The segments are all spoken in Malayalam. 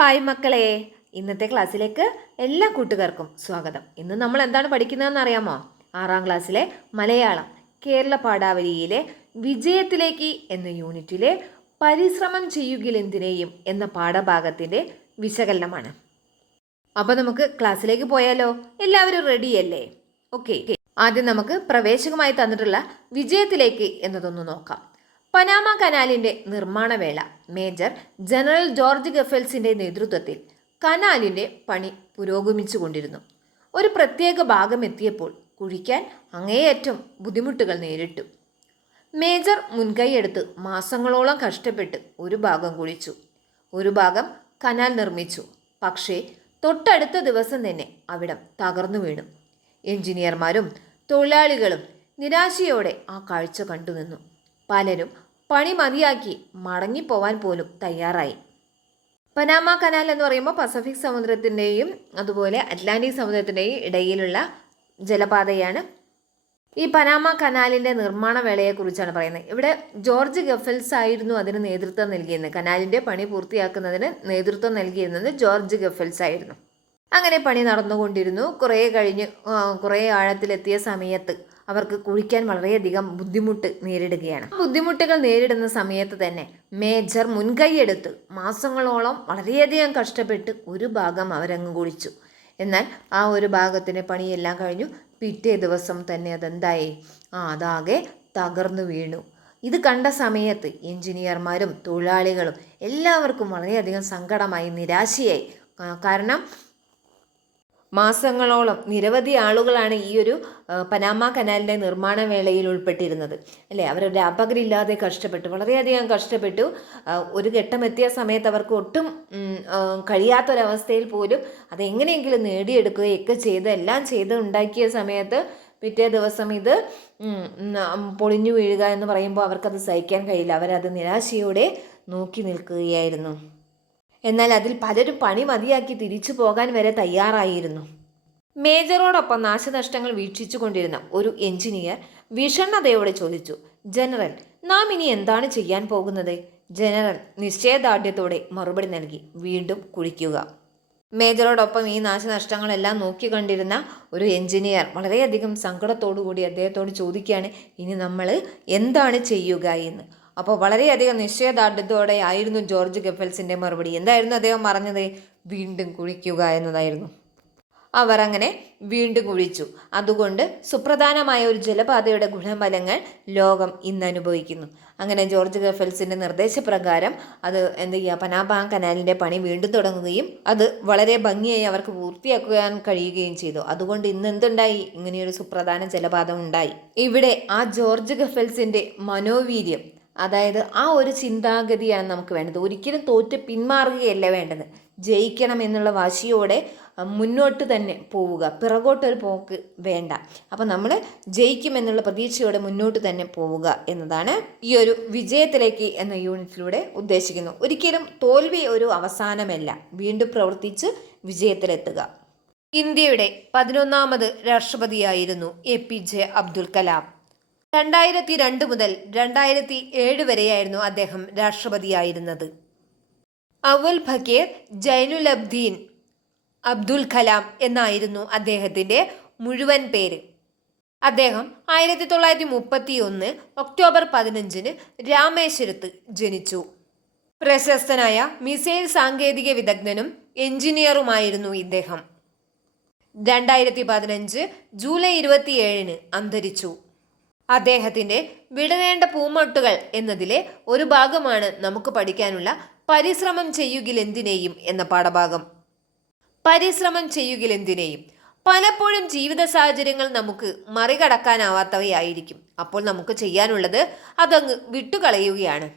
ഹായ് മക്കളെ. ഇന്നത്തെ ക്ലാസ്സിലേക്ക് എല്ലാ കൂട്ടുകാർക്കും സ്വാഗതം. ഇന്ന് നമ്മൾ എന്താണ് പഠിക്കുന്നതെന്ന് അറിയാമോ? ആറാം ക്ലാസ്സിലെ മലയാളം കേരള പാഠാവലിയിലെ വിജയത്തിലേക്ക് എന്ന യൂണിറ്റിലെ പരിശ്രമം ചെയ്യുകിലെന്തിനേയും എന്ന പാഠഭാഗത്തിന്റെ വിശകലനമാണ്. അപ്പോൾ നമുക്ക് ക്ലാസ്സിലേക്ക് പോയാലോ? എല്ലാവരും റെഡിയല്ലേ? ഓക്കെ. ആദ്യം നമുക്ക് പ്രവേശകമായി തന്നിട്ടുള്ള വിജയത്തിലേക്ക് എന്നതൊന്ന് നോക്കാം. പനാമ കനാലിന്റെ നിർമ്മാണവേള. മേജർ ജനറൽ ജോർജ് ഗഫൽസിന്റെ നേതൃത്വത്തിൽ കനാലിന്റെ പണി പുരോഗമിച്ചുകൊണ്ടിരുന്നു. ഒരു പ്രത്യേക ഭാഗം എത്തിയപ്പോൾ കുഴിക്കാൻ അങ്ങേയറ്റം ബുദ്ധിമുട്ടുകൾ നേരിട്ടു. മേജർ മുൻകൈയെടുത്ത് മാസങ്ങളോളം കഷ്ടപ്പെട്ട് ഒരു ഭാഗം കുഴിച്ചു. ഒരു ഭാഗം കനാൽ നിർമ്മിച്ചു. പക്ഷേ തൊട്ടടുത്ത ദിവസം തന്നെ അവിടം തകർന്നു വീണു. എഞ്ചിനീയർമാരും തൊഴിലാളികളും നിരാശയോടെ ആ കാഴ്ച കണ്ടുനിന്നു. പലരും പണി മതിയാക്കി മടങ്ങിപ്പോവാൻ പോലും തയ്യാറായി. പനാമ കനാൽ എന്ന് പറയുമ്പോൾ പസഫിക് സമുദ്രത്തിന്റെയും അതുപോലെ അറ്റ്ലാന്റിക് സമുദ്രത്തിന്റെയും ഇടയിലുള്ള ജലപാതയാണ്. ഈ പനാമ കനാലിന്റെ നിർമ്മാണ വേളയെക്കുറിച്ചാണ് പറയുന്നത്. ഇവിടെ ജോർജ് ഗഫൽസ് ആയിരുന്നു അതിന് നേതൃത്വം നൽകിയിരുന്നത്. കനാലിന്റെ പണി പൂർത്തിയാക്കുന്നതിന് നേതൃത്വം നൽകിയിരുന്നത് ജോർജ് ഗഫൽസ് ആയിരുന്നു. അങ്ങനെ പണി നടന്നുകൊണ്ടിരുന്നു. കുറേ കഴിഞ്ഞ് കുറേ ആഴത്തിലെത്തിയ സമയത്ത് അവർക്ക് കുളിക്കാൻ വളരെയധികം ബുദ്ധിമുട്ട് നേരിടുകയാണ്. ബുദ്ധിമുട്ടുകൾ നേരിടുന്ന സമയത്ത് തന്നെ മേജർ മുൻകൈയെടുത്ത് മാസങ്ങളോളം വളരെയധികം കഷ്ടപ്പെട്ട് ഒരു ഭാഗം അവരങ്ങ് കുളിച്ചു. എന്നാൽ ആ ഒരു ഭാഗത്തിന്റെ പണിയെല്ലാം കഴിഞ്ഞു. പിറ്റേ ദിവസം തന്നെ അതെന്തായി? ആ അതാകെ തകർന്നു വീണു. ഇത് കണ്ട സമയത്ത് എഞ്ചിനീയർമാരും തൊഴിലാളികളും എല്ലാവർക്കും വളരെയധികം സങ്കടമായി നിരാശയായി. കാരണം മാസങ്ങളോളം നിരവധി ആളുകളാണ് ഈ ഒരു പനാമ കനാലിന്റെ നിർമ്മാണ വേളയിൽ ഉൾപ്പെട്ടിരുന്നത്. അല്ലേ? അവരുടെ അപകരില്ലാതെ കഷ്ടപ്പെട്ടു. വളരെയധികം കഷ്ടപ്പെട്ടു. ഒരു ഘട്ടം എത്തിയ സമയത്ത് അവർക്ക് ഒട്ടും കഴിയാത്തൊരവസ്ഥയിൽ പോലും അതെങ്ങനെയെങ്കിലും നേടിയെടുക്കുകയൊക്കെ ചെയ്ത് എല്ലാം ചെയ്ത് ഉണ്ടാക്കിയ സമയത്ത് പിറ്റേ ദിവസം ഇത് പൊളിഞ്ഞു വീഴുക എന്ന് പറയുമ്പോൾ അവർക്കത് സഹിക്കാൻ കഴിയില്ല. അവരത് നിരാശയോടെ നോക്കി നിൽക്കുകയായിരുന്നു. എന്നാൽ അതിൽ പലരും പണി മതിയാക്കി തിരിച്ചു പോകാൻ വരെ തയ്യാറായിരുന്നു. മേജറോടൊപ്പം നാശനഷ്ടങ്ങൾ വീക്ഷിച്ചു കൊണ്ടിരുന്ന ഒരു എഞ്ചിനീയർ വിഷണ്ണതയോടെ ചോദിച്ചു ജനറൽ നാം ഇനി എന്താണ് ചെയ്യാൻ പോകുന്നത്? ജനറൽ നിശ്ചയദാർഢ്യത്തോടെ മറുപടി നൽകി വീണ്ടും കുളിക്കുക. മേജറോടൊപ്പം ഈ നാശനഷ്ടങ്ങളെല്ലാം നോക്കി കണ്ടിരുന്ന ഒരു എഞ്ചിനീയർ വളരെയധികം സങ്കടത്തോടു കൂടി അദ്ദേഹത്തോട് ചോദിക്കുകയാണ് ഇനി നമ്മൾ എന്താണ് ചെയ്യുക എന്ന്? അപ്പോൾ വളരെയധികം നിശ്ചയദാർഢ്യത്തോടെ ആയിരുന്നു ജോർജ് ഗഫൽസിന്റെ മറുപടി. എന്തായിരുന്നു അദ്ദേഹം പറഞ്ഞത്? വീണ്ടും കുഴിക്കുക എന്നതായിരുന്നു. അവർ അങ്ങനെ വീണ്ടും കുഴിച്ചു. അതുകൊണ്ട് സുപ്രധാനമായ ഒരു ജലപാതയുടെ ഗുണഫലങ്ങൾ ലോകം ഇന്ന് അനുഭവിക്കുന്നു. അങ്ങനെ ജോർജ് ഗഫൽസിന്റെ നിർദ്ദേശപ്രകാരം അത് എന്ത് ചെയ്യുക? പനാബാങ് കനാലിന്റെ പണി വീണ്ടും തുടങ്ങുകയും അത് വളരെ ഭംഗിയായി അവർക്ക് പൂർത്തിയാക്കാൻ കഴിയുകയും ചെയ്തു. അതുകൊണ്ട് ഇന്ന് എന്തുണ്ടായി? ഇങ്ങനെയൊരു സുപ്രധാന ജലപാത ഉണ്ടായി. ഇവിടെ ആ ജോർജ് ഗഫൽസിന്റെ മനോവീര്യം അതായത് ആ ഒരു ചിന്താഗതിയാണ് നമുക്ക് വേണ്ടത്. ഒരിക്കലും തോറ്റ് പിന്മാറുകയല്ല വേണ്ടത്. ജയിക്കണം എന്നുള്ള വാശിയോടെ മുന്നോട്ട് തന്നെ പോവുക. പിറകോട്ടൊരു പോക്ക് വേണ്ട. അപ്പം നമ്മൾ ജയിക്കുമെന്നുള്ള പ്രതീക്ഷയോടെ മുന്നോട്ട് തന്നെ പോവുക എന്നതാണ് ഈ ഒരു വിജയത്തിലേക്ക് എന്ന യൂണിറ്റിലൂടെ ഉദ്ദേശിക്കുന്നു. ഒരിക്കലും തോൽവി ഒരു അവസാനമല്ല. വീണ്ടും പ്രവർത്തിച്ച് വിജയത്തിലെത്തുക. ഇന്ത്യയുടെ പതിനൊന്നാമത് രാഷ്ട്രപതിയായിരുന്നു A P J Abdul Kalam. രണ്ടായിരത്തി രണ്ട് മുതൽ രണ്ടായിരത്തി ഏഴ് വരെയായിരുന്നു അദ്ദേഹം രാഷ്ട്രപതിയായിരുന്നത്. അവൽ ഫക്കീർ ജൈനുൽ അബ്ദീൻ അബ്ദുൽ കലാം എന്നായിരുന്നു അദ്ദേഹത്തിന്റെ മുഴുവൻ പേര്. അദ്ദേഹം ആയിരത്തി തൊള്ളായിരത്തി മുപ്പത്തി ഒന്ന് ഒക്ടോബർ പതിനഞ്ചിന് രാമേശ്വരത്ത് ജനിച്ചു. പ്രശസ്തനായ മിസൈൽ സാങ്കേതിക വിദഗ്ധനും എഞ്ചിനീയറുമായിരുന്നു ഇദ്ദേഹം. രണ്ടായിരത്തി പതിനഞ്ച് ജൂലൈ ഇരുപത്തിയേഴിന് അന്തരിച്ചു. അദ്ദേഹത്തിന്റെ വിടരേണ്ട പൂമൊട്ടുകൾ എന്നതിലെ ഒരു ഭാഗമാണ് നമുക്ക് പഠിക്കാനുള്ള പരിശ്രമം ചെയ്യുകിലെന്തിനേയും എന്ന പാഠഭാഗം. പരിശ്രമം ചെയ്യുകിലെന്തിനേയും. പലപ്പോഴും ജീവിത സാഹചര്യങ്ങൾ നമുക്ക് മറികടക്കാനാവാത്തവയായിരിക്കും. അപ്പോൾ നമുക്ക് ചെയ്യാനുള്ളത് അതങ്ങ് വിട്ടുകളയുകയാണ്.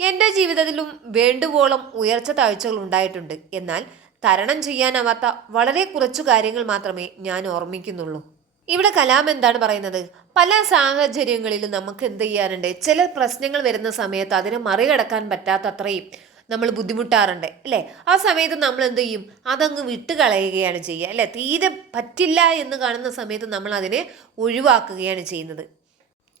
എന്റെ ജീവിതത്തിലും വേണ്ടുവോളം ഉയർച്ച താഴ്ചകൾ ഉണ്ടായിട്ടുണ്ട്. എന്നാൽ തരണം ചെയ്യാനാവാത്ത വളരെ കുറച്ചു കാര്യങ്ങൾ മാത്രമേ ഞാൻ ഓർമ്മിക്കുന്നുള്ളൂ. ഇവിടെ കലാം എന്താണ് പറയുന്നത്? പല സാഹചര്യങ്ങളിലും നമുക്ക് എന്ത് ചെയ്യാറുണ്ട്? ചില പ്രശ്നങ്ങൾ വരുന്ന സമയത്ത് അതിനെ മറികടക്കാൻ പറ്റാത്തത്രയും നമ്മൾ ബുദ്ധിമുട്ടാറുണ്ട് അല്ലേ? ആ സമയത്ത് നമ്മൾ എന്ത് ചെയ്യും? അതങ്ങ് വിട്ടുകളയുകയാണ് ചെയ്യുക അല്ലേ? തീരെ പറ്റില്ല എന്ന് കാണുന്ന സമയത്ത് നമ്മൾ അതിനെ ഒഴിവാക്കുകയാണ് ചെയ്യുന്നത്.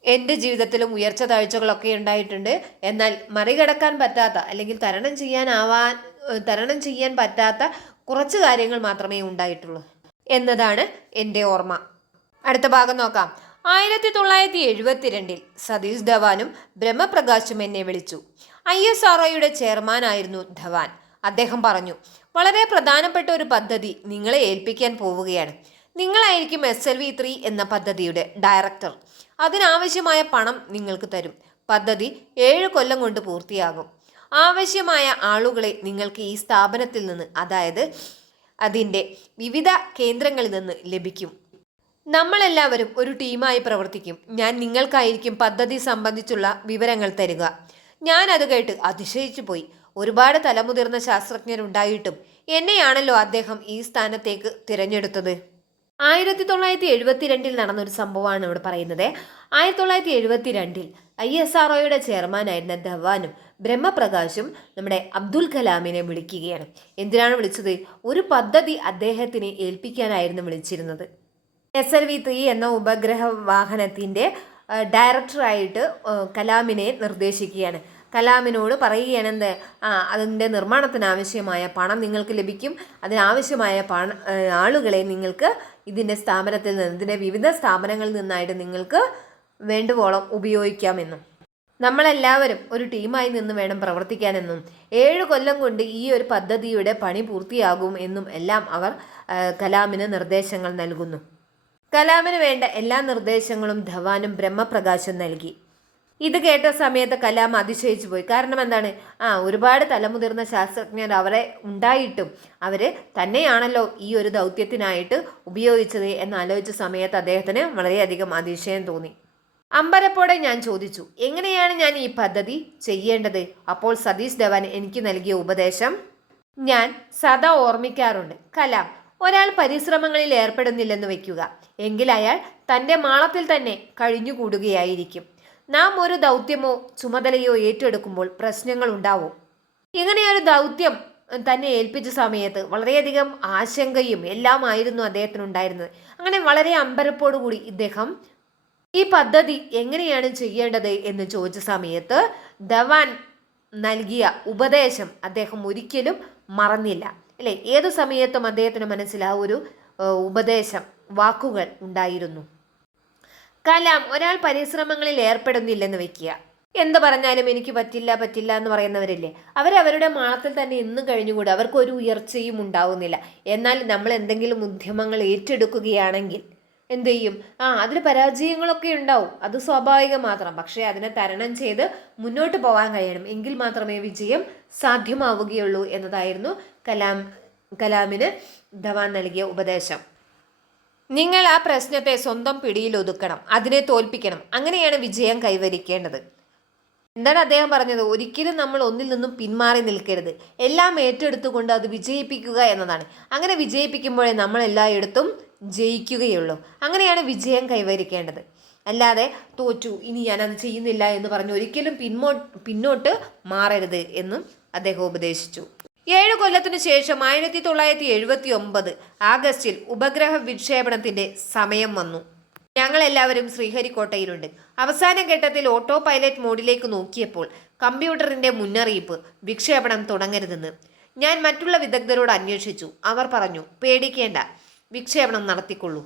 എന്റെ ജീവിതത്തിലും ഉയർച്ച താഴ്ചകളൊക്കെ ഉണ്ടായിട്ടുണ്ട്. എന്നാൽ മറികടക്കാൻ പറ്റാത്ത അല്ലെങ്കിൽ തരണം ചെയ്യാനാവാൻ തരണം ചെയ്യാൻ പറ്റാത്ത കുറച്ച് കാര്യങ്ങൾ മാത്രമേ ഉണ്ടായിട്ടുള്ളൂ എന്നതാണ് എന്റെ ഓർമ്മ. അടുത്ത ഭാഗം നോക്കാം. ആയിരത്തി തൊള്ളായിരത്തി എഴുപത്തിരണ്ടിൽ സതീഷ് ധവാനും ബ്രഹ്മപ്രകാശും എന്നെ വിളിച്ചു. ഐ എസ് ആർ ഒയുടെ ചെയർമാനായിരുന്നു ധവാൻ. അദ്ദേഹം പറഞ്ഞു വളരെ പ്രധാനപ്പെട്ട ഒരു പദ്ധതി നിങ്ങളെ ഏൽപ്പിക്കാൻ പോവുകയാണ്. നിങ്ങളായിരിക്കും എസ് എൽ വി ത്രീ എന്ന പദ്ധതിയുടെ ഡയറക്ടർ. അതിനാവശ്യമായ പണം നിങ്ങൾക്ക് തരും. പദ്ധതി ഏഴ് കൊല്ലം കൊണ്ട് പൂർത്തിയാകും. ആവശ്യമായ ആളുകളെ നിങ്ങൾക്ക് ഈ സ്ഥാപനത്തിൽ നിന്ന് അതായത് അതിന്റെ വിവിധ കേന്ദ്രങ്ങളിൽ നിന്ന് ലഭിക്കും. നമ്മളെല്ലാവരും ഒരു ടീമായി പ്രവർത്തിക്കും. ഞാൻ നിങ്ങൾക്കായിരിക്കും പദ്ധതി സംബന്ധിച്ചുള്ള വിവരങ്ങൾ തരിക. ഞാൻ അത് കേട്ട് അതിശയിച്ചു പോയി. ഒരുപാട് തലമുതിർന്ന ശാസ്ത്രജ്ഞരുണ്ടായിട്ടും എന്നെയാണല്ലോ അദ്ദേഹം ഈ സ്ഥാനത്തേക്ക് തിരഞ്ഞെടുത്തത്. ആയിരത്തി തൊള്ളായിരത്തി എഴുപത്തിരണ്ടിൽ നടന്നൊരു സംഭവമാണ് ഇവിടെ പറയുന്നത്. ആയിരത്തി തൊള്ളായിരത്തി എഴുപത്തിരണ്ടിൽ ഐ എസ് ആർ ഒയുടെ ചെയർമാനായിരുന്ന ധവാനും ബ്രഹ്മപ്രകാശും നമ്മുടെ അബ്ദുൽ കലാമിനെ വിളിക്കുകയാണ്. എന്തിനാണ് വിളിച്ചത്? ഒരു പദ്ധതി അദ്ദേഹത്തിന് ഏൽപ്പിക്കാനായിരുന്നു വിളിച്ചിരുന്നത്. എസ് എൽ വി ത്രീ എന്ന ഉപഗ്രഹ വാഹനത്തിന്റെ ഡയറക്ടറായിട്ട് കലാമിനെ നിർദ്ദേശിക്കുകയാണ്. കലാമിനോട് പറയുകയാണ് എന്ത് ആ അതിന്റെ നിർമ്മാണത്തിനാവശ്യമായ പണം നിങ്ങൾക്ക് ലഭിക്കും. അതിനാവശ്യമായ പണ ആളുകളെ നിങ്ങൾക്ക് ഇതിന്റെ സ്ഥാപനത്തിൽ നിന്ന് ഇതിന്റെ വിവിധ സ്ഥാപനങ്ങളിൽ നിന്നായിട്ട് നിങ്ങൾക്ക് വേണ്ടുവോളം ഉപയോഗിക്കാമെന്നും നമ്മളെല്ലാവരും ഒരു ടീമായി നിന്ന് വേണം പ്രവർത്തിക്കാനെന്നും ഏഴ് കൊല്ലം കൊണ്ട് ഈ ഒരു പദ്ധതിയുടെ പണി പൂർത്തിയാകും എന്നും എല്ലാം അവർ കലാമിന് നിർദ്ദേശങ്ങൾ നൽകുന്നു. കലാമിന് വേണ്ട എല്ലാ നിർദ്ദേശങ്ങളും ധവാനും ബ്രഹ്മപ്രകാശം നൽകി. ഇത് കേട്ട സമയത്ത് കലാം അതിശയിച്ചു പോയി. കാരണം എന്താണ്? ആ ഒരുപാട് തലമുതിർന്ന ശാസ്ത്രജ്ഞർ അവരെ ഉണ്ടായിട്ടും അവർ തന്നെയാണല്ലോ ഈ ഒരു ദൗത്യത്തിനായിട്ട് ഉപയോഗിച്ചത് എന്നാലോചിച്ച സമയത്ത് അദ്ദേഹത്തിന് വളരെയധികം അതിശയം തോന്നി. അമ്പരപ്പോടെ ഞാൻ ചോദിച്ചു എങ്ങനെയാണ് ഞാൻ ഈ പദ്ധതി ചെയ്യേണ്ടത്? അപ്പോൾ സതീഷ് ധവാൻ എനിക്ക് നൽകിയ ഉപദേശം? ഞാൻ സദാ ഓർമ്മിക്കാറുണ്ട്. കലാം ഒരാൾ പരിശ്രമങ്ങളിൽ ഏർപ്പെടുന്നില്ലെന്ന് വയ്ക്കുക എങ്കിൽ അയാൾ തന്റെ മാളത്തിൽ തന്നെ കഴിഞ്ഞുകൂടുകയായിരിക്കും. നാം ഒരു ദൗത്യമോ ചുമതലയോ ഏറ്റെടുക്കുമ്പോൾ പ്രശ്നങ്ങൾ ഉണ്ടാവും. ഇങ്ങനെയൊരു ദൗത്യം തന്നെ ഏൽപ്പിച്ച സമയത്ത് വളരെയധികം ആശങ്കയും എല്ലാമായിരുന്നു അദ്ദേഹത്തിനുണ്ടായിരുന്നത്. അങ്ങനെ വളരെ അമ്പരപ്പോടുകൂടി ഇദ്ദേഹം ഈ പദ്ധതി എങ്ങനെയാണ് ചെയ്യേണ്ടത് എന്ന് ചോദിച്ച സമയത്ത് ധവാൻ നൽകിയ ഉപദേശം അദ്ദേഹം ഒരിക്കലും മറന്നില്ല. അല്ലേ ഏതു സമയത്തും അദ്ദേഹത്തിന് മനസ്സിൽ ആ ഒരു ഉപദേശം വാക്കുകൾ ഉണ്ടായിരുന്നു. കലാം ഒരാൾ പരിശ്രമങ്ങളിൽ ഏർപ്പെടുന്നില്ലെന്ന് വെക്കുക. എന്ത് പറഞ്ഞാലും എനിക്ക് പറ്റില്ല പറ്റില്ല എന്ന് പറയുന്നവരില്ലേ? അവരവരുടെ മാളത്തിൽ തന്നെ ഇന്നും കഴിഞ്ഞുകൂടി. അവർക്ക് ഒരു ഉയർച്ചയും ഉണ്ടാവുന്നില്ല. എന്നാൽ നമ്മൾ എന്തെങ്കിലും ഉദ്യമങ്ങൾ ഏറ്റെടുക്കുകയാണെങ്കിൽ എന്ത് ചെയ്യും? ആ അതിൽ പരാജയങ്ങളൊക്കെ ഉണ്ടാവും. അത് സ്വാഭാവികം മാത്രം. പക്ഷേ അതിനെ തരണം ചെയ്ത് മുന്നോട്ട് പോകാൻ കഴിയണം. എങ്കിൽ മാത്രമേ വിജയം സാധ്യമാവുകയുള്ളൂ എന്നതായിരുന്നു കലാം കലാമിന് ധവാൻ നൽകിയ ഉപദേശം. നിങ്ങൾ ആ പ്രശ്നത്തെ സ്വന്തം പിടിയിൽ ഒതുക്കണം അതിനെ തോൽപ്പിക്കണം അങ്ങനെയാണ് വിജയം കൈവരിക്കേണ്ടത്. എന്താണ് അദ്ദേഹം പറഞ്ഞത്? ഒരിക്കലും നമ്മൾ ഒന്നിൽ നിന്നും പിന്മാറി നിൽക്കരുത്. എല്ലാം ഏറ്റെടുത്തുകൊണ്ട് അത് വിജയിപ്പിക്കുക എന്നതാണ്. അങ്ങനെ വിജയിപ്പിക്കുമ്പോഴേ നമ്മൾ എല്ലായിടത്തും ജയിക്കുകയുള്ളൂ. അങ്ങനെയാണ് വിജയം കൈവരിക്കേണ്ടത്. അല്ലാതെ തോറ്റു ഇനി ഞാൻ അത് ചെയ്യുന്നില്ല എന്ന് പറഞ്ഞ് ഒരിക്കലും പിന്മോ പിന്നോട്ട് മാറരുത് എന്നും അദ്ദേഹം ഉപദേശിച്ചു. ഏഴ് കൊല്ലത്തിനു ശേഷം ആയിരത്തി തൊള്ളായിരത്തി എഴുപത്തി ഒമ്പത് ആഗസ്റ്റിൽ ഉപഗ്രഹ വിക്ഷേപണത്തിന്റെ സമയം വന്നു. ഞങ്ങളെല്ലാവരും ശ്രീഹരിക്കോട്ടയിലുണ്ട്. അവസാന ഘട്ടത്തിൽ ഓട്ടോ പൈലറ്റ് മോഡിലേക്ക് നോക്കിയപ്പോൾ കമ്പ്യൂട്ടറിന്റെ മുന്നറിയിപ്പ് വിക്ഷേപണം തുടങ്ങരുതെന്ന്. ഞാൻ മറ്റുള്ള വിദഗ്ധരോട് അന്വേഷിച്ചു. അവർ പറഞ്ഞു പേടിക്കേണ്ട വിക്ഷേപണം നടത്തിക്കൊള്ളൂ.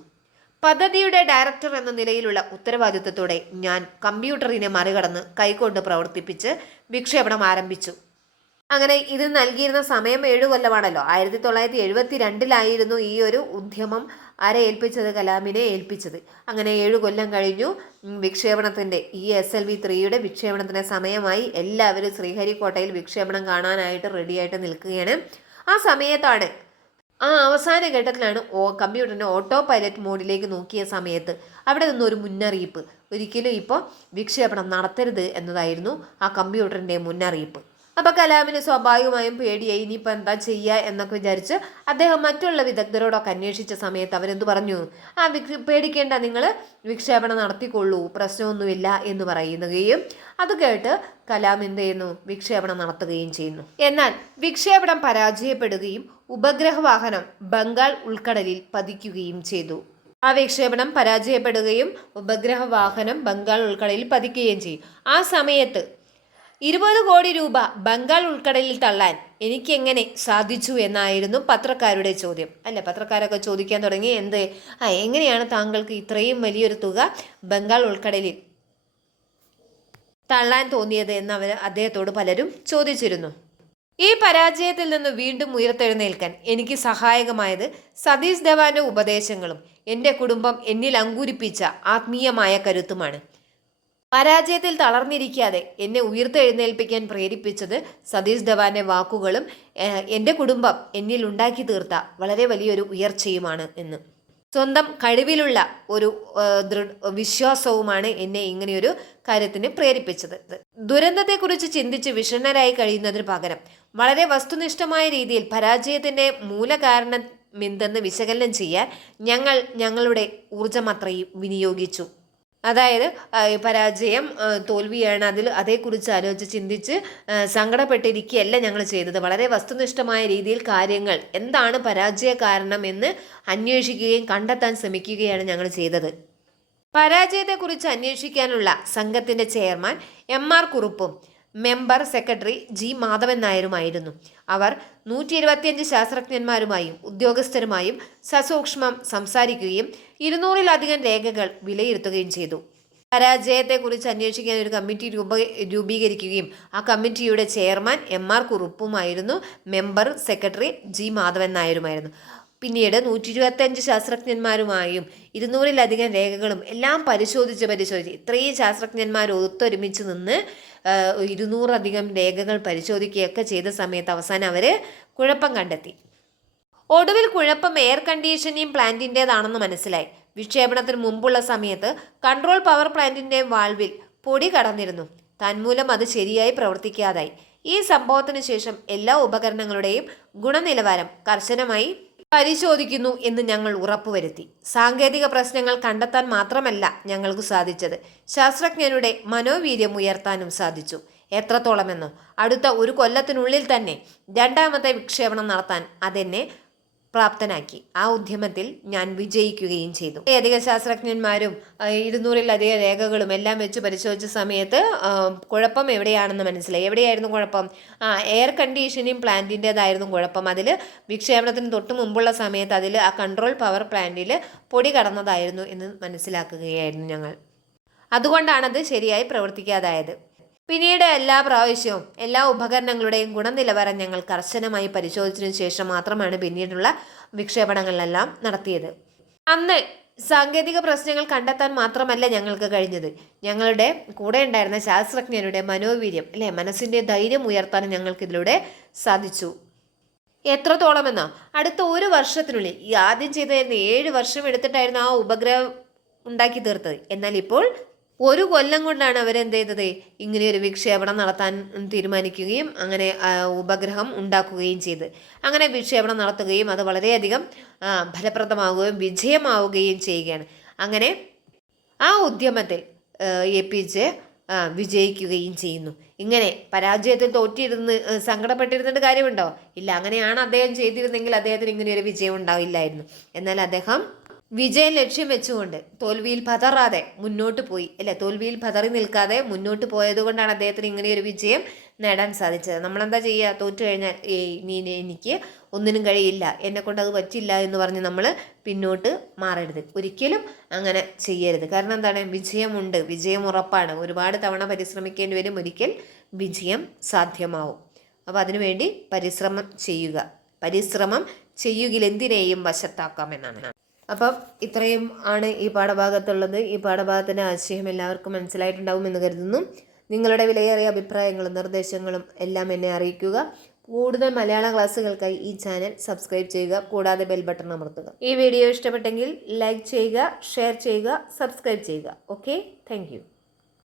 പദ്ധതിയുടെ ഡയറക്ടർ എന്ന നിലയിലുള്ള ഉത്തരവാദിത്വത്തോടെ ഞാൻ കമ്പ്യൂട്ടറിനെ മറികടന്ന് കൈകൊണ്ട് പ്രവർത്തിപ്പിച്ച് വിക്ഷേപണം ആരംഭിച്ചു. അങ്ങനെ ഇത് നൽകിയിരുന്ന സമയം ഏഴു കൊല്ലമാണല്ലോ. ആയിരത്തി തൊള്ളായിരത്തി എഴുപത്തി രണ്ടിലായിരുന്നു ഈ ഒരു ഉദ്യമം ആരെ ഏൽപ്പിച്ചത് കലാമിനെ ഏൽപ്പിച്ചത്. അങ്ങനെ ഏഴു കൊല്ലം കഴിഞ്ഞു. വിക്ഷേപണത്തിന്റെ ഈ എസ് എൽ വി ത്രീയുടെ വിക്ഷേപണത്തിന്റെ സമയമായി എല്ലാവരും ശ്രീഹരിക്കോട്ടയിൽ വിക്ഷേപണം കാണാനായിട്ട് റെഡിയായിട്ട് നിൽക്കുകയാണ്. ആ സമയത്താണ് ആ അവസാന ഘട്ടത്തിലാണ് ഓ കമ്പ്യൂട്ടറിന്റെ ഓട്ടോ പൈലറ്റ് മോഡിലേക്ക് നോക്കിയ സമയത്ത് അവിടെ നിന്ന് ഒരു മുന്നറിയിപ്പ്. ഒരിക്കലും ഇപ്പോൾ വിക്ഷേപണം നടത്തരുത് എന്നതായിരുന്നു ആ കമ്പ്യൂട്ടറിന്റെ മുന്നറിയിപ്പ്. അപ്പോൾ കലാമിന് സ്വാഭാവികമായും പേടിയായി ഇനിയിപ്പോൾ എന്താ ചെയ്യുക എന്നൊക്കെ വിചാരിച്ച് അദ്ദേഹം മറ്റുള്ള വിദഗ്ധരോടൊക്കെ അന്വേഷിച്ച സമയത്ത് അവരെന്ത് പറഞ്ഞു? ആ പേടിക്കേണ്ട നിങ്ങൾ വിക്ഷേപണം നടത്തിക്കൊള്ളൂ പ്രശ്നമൊന്നുമില്ല എന്ന് പറയുകയും അത് കേട്ട് കലാം എന്ത് ചെയ്യുന്നു? വിക്ഷേപണം നടത്തുകയും ചെയ്യുന്നു. എന്നാൽ വിക്ഷേപണം പരാജയപ്പെടുകയും ഉപഗ്രഹ വാഹനം ബംഗാൾ ഉൾക്കടലിൽ പതിക്കുകയും ചെയ്തു. ആ വിക്ഷേപണം പരാജയപ്പെടുകയും ഉപഗ്രഹ വാഹനം ബംഗാൾ ഉൾക്കടലിൽ പതിക്കുകയും ചെയ്യും ആ സമയത്ത് ഇരുപത് കോടി രൂപ ബംഗാൾ ഉൾക്കടലിൽ തള്ളാൻ എനിക്കെങ്ങനെ സാധിച്ചു എന്നായിരുന്നു പത്രക്കാരുടെ ചോദ്യം. അല്ല പത്രക്കാരൊക്കെ ചോദിക്കാൻ തുടങ്ങി എന്ത്? ആ എങ്ങനെയാണ് താങ്കൾക്ക് ഇത്രയും വലിയൊരു തുക ബംഗാൾ ഉൾക്കടലിൽ തള്ളാൻ തോന്നിയത് എന്ന് അവർ അദ്ദേഹത്തോട് പലരും ചോദിച്ചിരുന്നു. ഈ പരാജയത്തിൽ നിന്ന് വീണ്ടും ഉയർത്തെഴുന്നേൽക്കാൻ എനിക്ക് സഹായകമായത് സതീഷ് ധവാന്റെ ഉപദേശങ്ങളും എന്റെ കുടുംബം എന്നിൽ അങ്കുരിപ്പിച്ച ആത്മീയമായ കരുത്തുമാണ്. പരാജയത്തിൽ തളർന്നിരിക്കാതെ എന്നെ ഉയർത്തെഴുന്നേൽപ്പിക്കാൻ പ്രേരിപ്പിച്ചത് സതീഷ് ധവാന്റെ വാക്കുകളും എന്റെ കുടുംബം എന്നിൽ ഉണ്ടാക്കി തീർത്ത വളരെ വലിയൊരു ഉയർച്ചയുമാണ് എന്ന്. സ്വന്തം കഴിവിലുള്ള ഒരു വിശ്വാസവുമാണ് എന്നെ ഇങ്ങനെയൊരു കാര്യത്തിന് പ്രേരിപ്പിച്ചത്. ദുരന്തത്തെക്കുറിച്ച് ചിന്തിച്ച് വിഷണ്ണരായി കഴിയുന്നതിന് പകരം വളരെ വസ്തുനിഷ്ഠമായ രീതിയിൽ പരാജയത്തിന്റെ മൂലകാരണം വിശകലനം ചെയ്യാൻ ഞങ്ങൾ ഞങ്ങളുടെ ഊർജം അത്രയും വിനിയോഗിച്ചു. അതായത് പരാജയം തോൽവിയാണ് അതിൽ അതേക്കുറിച്ച് ആലോചിച്ച് ചിന്തിച്ച് സങ്കടപ്പെട്ടിരിക്കുകയല്ല ഞങ്ങൾ ചെയ്തത്. വളരെ വസ്തുനിഷ്ഠമായ രീതിയിൽ കാര്യങ്ങൾ എന്താണ് പരാജയ കാരണം എന്ന് അന്വേഷിക്കുകയും കണ്ടെത്താൻ ശ്രമിക്കുകയാണ് ഞങ്ങൾ ചെയ്തത്. പരാജയത്തെക്കുറിച്ച് അന്വേഷിക്കാനുള്ള സംഘത്തിന്റെ ചെയർമാൻ എം ആർ കുറുപ്പും മെമ്പർ സെക്രട്ടറി ജി മാധവൻ നായരുമായിരുന്നു. അവർ നൂറ്റി ഇരുപത്തിയഞ്ച് ശാസ്ത്രജ്ഞന്മാരുമായും ഉദ്യോഗസ്ഥരുമായും സസൂക്ഷ്മം സംസാരിക്കുകയും ഇരുന്നൂറിലധികം രേഖകൾ വിലയിരുത്തുകയും ചെയ്തു. പരാജയത്തെക്കുറിച്ച് അന്വേഷിക്കാൻ ഒരു കമ്മിറ്റി രൂപ രൂപീകരിക്കുകയും ആ കമ്മിറ്റിയുടെ ചെയർമാൻ എം ആർ കുറുപ്പുമായിരുന്നു മെമ്പർ സെക്രട്ടറി ജി മാധവൻ നായരുമായിരുന്നു. പിന്നീട് നൂറ്റി ഇരുപത്തഞ്ച് ശാസ്ത്രജ്ഞന്മാരുമായും ഇരുന്നൂറിലധികം രേഖകളും എല്ലാം പരിശോധിച്ച് പരിശോധിച്ച് ഇത്രയും ശാസ്ത്രജ്ഞന്മാർ ഒത്തൊരുമിച്ച് നിന്ന് ഇരുന്നൂറധികം രേഖകൾ പരിശോധിക്കുകയൊക്കെ ചെയ്ത സമയത്ത് അവസാനം അവർ കുഴപ്പം കണ്ടെത്തി. ഒടുവിൽ കുഴപ്പം എയർ കണ്ടീഷനിങ് പ്ലാന്റിന്റേതാണെന്ന് മനസ്സിലായി. വിക്ഷേപണത്തിന് മുമ്പുള്ള സമയത്ത് കൺട്രോൾ പവർ പ്ലാന്റിന്റെ വാൾവിൽ പൊടി കടന്നിരുന്നു. തന്മൂലം അത് ശരിയായി പ്രവർത്തിക്കാതായി. ഈ സംഭവത്തിന് ശേഷം എല്ലാ ഉപകരണങ്ങളുടെയും ഗുണനിലവാരം കർശനമായി പരിശോധിക്കുന്നു എന്ന് ഞങ്ങൾ ഉറപ്പുവരുത്തി. സാങ്കേതിക പ്രശ്നങ്ങൾ കണ്ടെത്താൻ മാത്രമല്ല ഞങ്ങൾക്ക് സാധിച്ചത്. ശാസ്ത്രജ്ഞരുടെ മനോവീര്യം ഉയർത്താനും സാധിച്ചു. എത്രത്തോളമെന്നോ അടുത്ത ഒരു കൊല്ലത്തിനുള്ളിൽ തന്നെ രണ്ടാമത്തെ വിക്ഷേപണം നടത്താൻ അതെന്നെ പ്രാപ്തനാക്കി. ആ ഉദ്യമത്തിൽ ഞാൻ വിജയിക്കുകയും ചെയ്തു. അധികം ശാസ്ത്രജ്ഞന്മാരും ഇരുന്നൂറിലധികം രേഖകളും എല്ലാം വെച്ച് പരിശോധിച്ച സമയത്ത് കുഴപ്പം എവിടെയാണെന്ന് മനസ്സിലായി. എവിടെയായിരുന്നു കുഴപ്പം? ആ എയർ കണ്ടീഷനിങ് പ്ലാന്റിന്റെതായിരുന്നു കുഴപ്പം. അതിൽ വിക്ഷേപണത്തിന് തൊട്ട് മുമ്പുള്ള സമയത്ത് അതിൽ ആ കൺട്രോൾ പവർ പ്ലാന്റിൽ പൊടി കടന്നതായിരുന്നു എന്ന് മനസ്സിലാക്കുകയായിരുന്നു ഞങ്ങൾ. അതുകൊണ്ടാണത് ശരിയായി പ്രവർത്തിക്കാതായത്. പിന്നീട് എല്ലാ പ്രാവശ്യവും എല്ലാ ഉപകരണങ്ങളുടെയും ഗുണനിലവാരം ഞങ്ങൾ കർശനമായി പരിശോധിച്ചതിനു ശേഷം മാത്രമാണ് പിന്നീടുള്ള വിക്ഷേപണങ്ങളിലെല്ലാം നടത്തിയത്. അന്ന് സാങ്കേതിക പ്രശ്നങ്ങൾ കണ്ടെത്താൻ മാത്രമല്ല ഞങ്ങൾക്ക് കഴിഞ്ഞത്. ഞങ്ങളുടെ കൂടെ ഉണ്ടായിരുന്ന ശാസ്ത്രജ്ഞരുടെ മനോവീര്യം അല്ലെ? മനസ്സിന്റെ ധൈര്യം ഉയർത്താൻ ഞങ്ങൾക്ക് ഇതിലൂടെ സാധിച്ചു. എത്രത്തോളമെന്നോ അടുത്ത ഒരു വർഷത്തിനുള്ളിൽ ഈ ആദ്യം ചെയ്തായിരുന്ന ഏഴ് വർഷം എടുത്തിട്ടായിരുന്നു ആ ഉപഗ്രഹം ഉണ്ടാക്കി തീർത്തത്. എന്നാൽ ഇപ്പോൾ ഒരു കൊല്ലം കൊണ്ടാണ് അവരെന്ത് ചെയ്തത്? ഇങ്ങനെ ഒരു വിക്ഷേപണം നടത്താൻ തീരുമാനിക്കുകയും അങ്ങനെ ഉപഗ്രഹം ഉണ്ടാക്കുകയും ചെയ്ത്. അങ്ങനെ വിക്ഷേപണം നടത്തുകയും അത് വളരെയധികം ഫലപ്രദമാവുകയും വിജയമാവുകയും ചെയ്യുകയാണ്. അങ്ങനെ ആ ഉദ്യമത്തിൽ എ പി ജെ വിജയിക്കുകയും ചെയ്യുന്നു. ഇങ്ങനെ പരാജയത്തിൽ തോറ്റിരുന്ന് സങ്കടപ്പെട്ടിരുന്നിട്ട് കാര്യമുണ്ടോ? ഇല്ല അങ്ങനെയാണ് അദ്ദേഹം ചെയ്തിരുന്നെങ്കിൽ അദ്ദേഹത്തിന് ഇങ്ങനെ ഒരു വിജയം ഉണ്ടാവില്ലായിരുന്നു. എന്നാൽ അദ്ദേഹം വിജയം ലക്ഷ്യം വെച്ചുകൊണ്ട് തോൽവിയിൽ പതറാതെ മുന്നോട്ട് പോയി. അല്ലെ? തോൽവിയിൽ പതറി നിൽക്കാതെ മുന്നോട്ട് പോയതുകൊണ്ടാണ് അദ്ദേഹത്തിന് ഇങ്ങനെയൊരു വിജയം നേടാൻ സാധിച്ചത്. നമ്മളെന്താ ചെയ്യുക? തോറ്റു കഴിഞ്ഞാൽ ഏയ് നീ നീ- എനിക്ക് ഒന്നിനും കഴിയില്ല. എന്നെ കൊണ്ട് അത് പറ്റില്ല എന്ന് പറഞ്ഞ് നമ്മൾ പിന്നോട്ട് മാറരുത്. ഒരിക്കലും അങ്ങനെ ചെയ്യരുത്. കാരണം എന്താണ്? വിജയമുണ്ട്. വിജയം ഉറപ്പാണ്. ഒരുപാട് തവണ പരിശ്രമിക്കേണ്ടി വരും. ഒരിക്കൽ വിജയം സാധ്യമാവും. അപ്പോൾ അതിനുവേണ്ടി പരിശ്രമം ചെയ്യുക. പരിശ്രമം ചെയ്യുകിൽ എന്തിനേയും വശത്താക്കാമെന്നാണ് അപ്പം ഇത്രയും ആണ് ഈ പാഠഭാഗത്തുള്ളത്. ഈ പാഠഭാഗത്തിന്റെ ആശയം എല്ലാവർക്കും മനസ്സിലായിട്ടുണ്ടാവും എന്ന് കരുതുന്നു. നിങ്ങളുടെ വിലയേറിയ അഭിപ്രായങ്ങളും നിർദ്ദേശങ്ങളും എല്ലാം എന്നെ അറിയിക്കുക. കൂടുതൽ മലയാള ക്ലാസ്സുകൾക്കായി ഈ ചാനൽ സബ്സ്ക്രൈബ് ചെയ്യുക. കൂടാതെ ബെൽ ബട്ടൺ അമർത്തുക. ഈ വീഡിയോ ഇഷ്ടപ്പെട്ടെങ്കിൽ ലൈക്ക് ചെയ്യുക ഷെയർ ചെയ്യുക സബ്സ്ക്രൈബ് ചെയ്യുക. ഓക്കെ? താങ്ക്